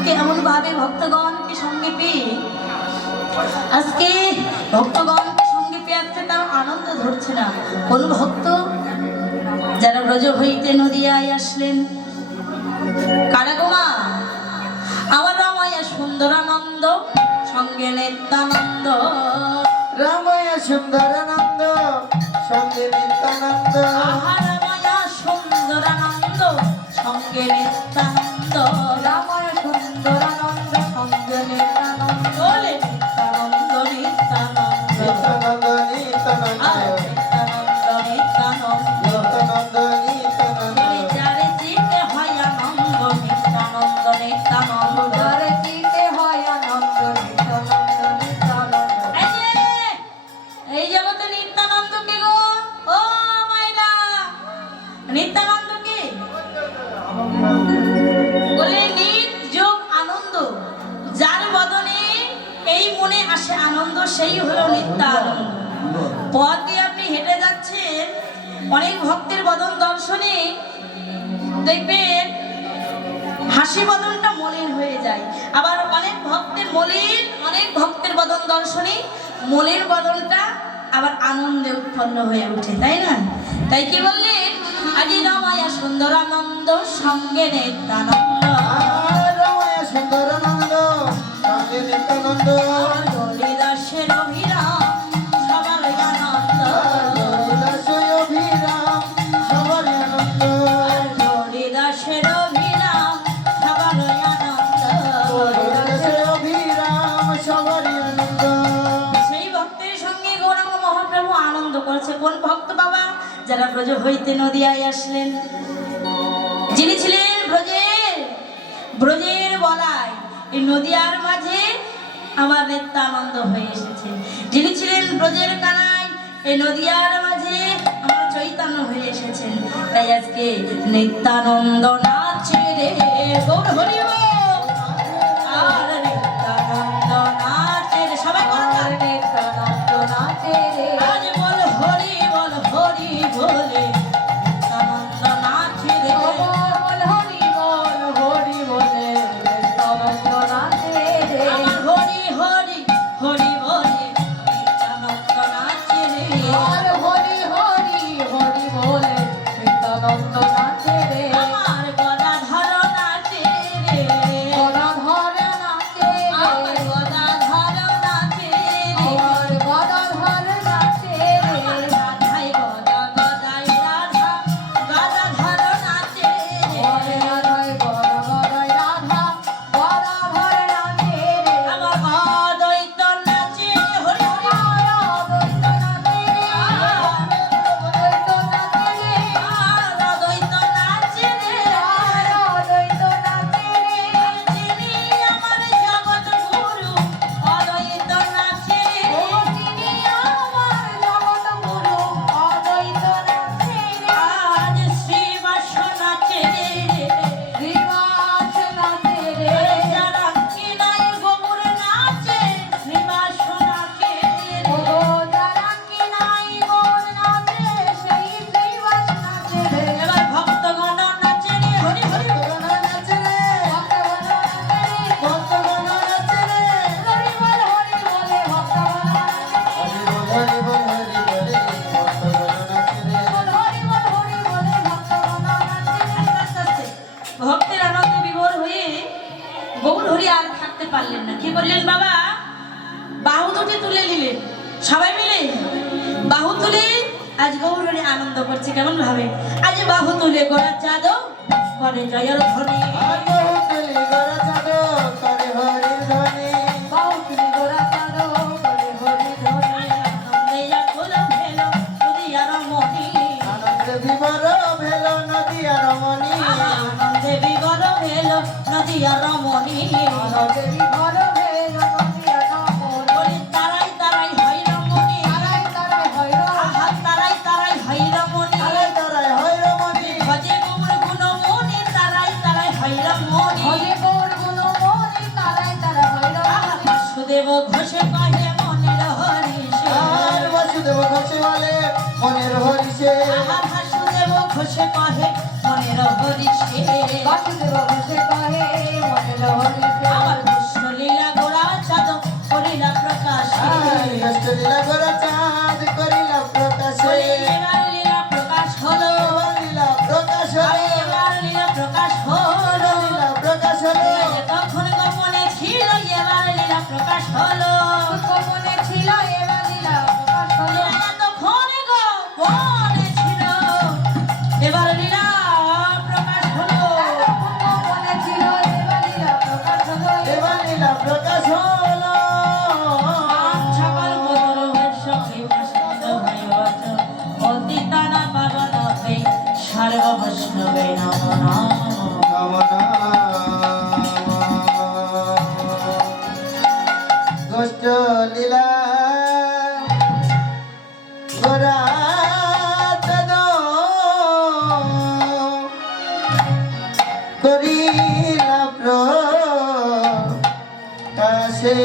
আজকে এমন ভাবে ভক্তগণকে সঙ্গে পেয়ে আজকে ভক্তগণকে সঙ্গে পেয়ে আজকে তার আনন্দ ধরছে না। কোন ভক্ত যারা ব্রজ হইতে নদিয়ায় আসলেন কারাগমা আমার রামায়া সুন্দরানন্দ সঙ্গে নিত্যানন্দ। রামায় সুন্দরানন্দ সঙ্গে নিত্যানন্দ। রামায়া সুন্দরানন্দ সঙ্গে নিত্যানন্দ। সেই হলো নিত্যানন্দ পথ দিয়ে আপনি হেঁটে যাচ্ছেন, অনেক ভক্তের বদন দর্শনে দেখবেন হাসি বদনটা মলিন হয়ে যায়। আবার অনেক ভক্তের মলিন, অনেক ভক্তের বদন দর্শনে মলিন বদনটা আবার আনন্দে উৎপন্ন হয়ে ওঠে, তাই না? তাই কি বললেন? আজি রমায়া সুন্দর আনন্দ সঙ্গে নিত্যানন্দ। আর রামায় সুন্দরানন্দ, সঙ্গে নিত্যানন্দ। যারা ব্রজ হইতে নদিয়ায় আসলেন, যিনি ছিলেন ব্রজের ব্রজের বলায়, এই নদিয়ার মাঝে আমার নিত্যানন্দ হয়ে এসেছে। যিনি ছিলেন ব্রজের কানায়, এই নদিয়ার মাঝে আমার চৈতন্য হয়ে এসেছেন। তাই আজকে নিত্যানন্দ নাচে রে গৌর হরি কি করলেন বাবা? বাহু দুটি তুলে নিলেন। সবাই মিলে? বাহু তুলে? আজ গৌর আনন্দ করছে কেমন ভাবে? আজ বাহু তুলে গোড়া চাঁদো করে জয়ের ধ্বনি। আর বহুতলি গড়া চাঁদো ঘোষ কহে মনের হরিষে। আর বাসুদেব ঘোষ বলে মনের হরিষে। আর বাসুদেব ঘোষ কহে মনের হরিষে। বাসুদেব ঘোষ কহে মনের হরিষে। আমার কৃষ্ণ লীলা গোড়া চাঁদ করিলা প্রকাশ। কৃষ্ণ লীলা হলো। প্রকাশ হলো। প্রকাশ হলো। গোপনে করিলা প্রকাশে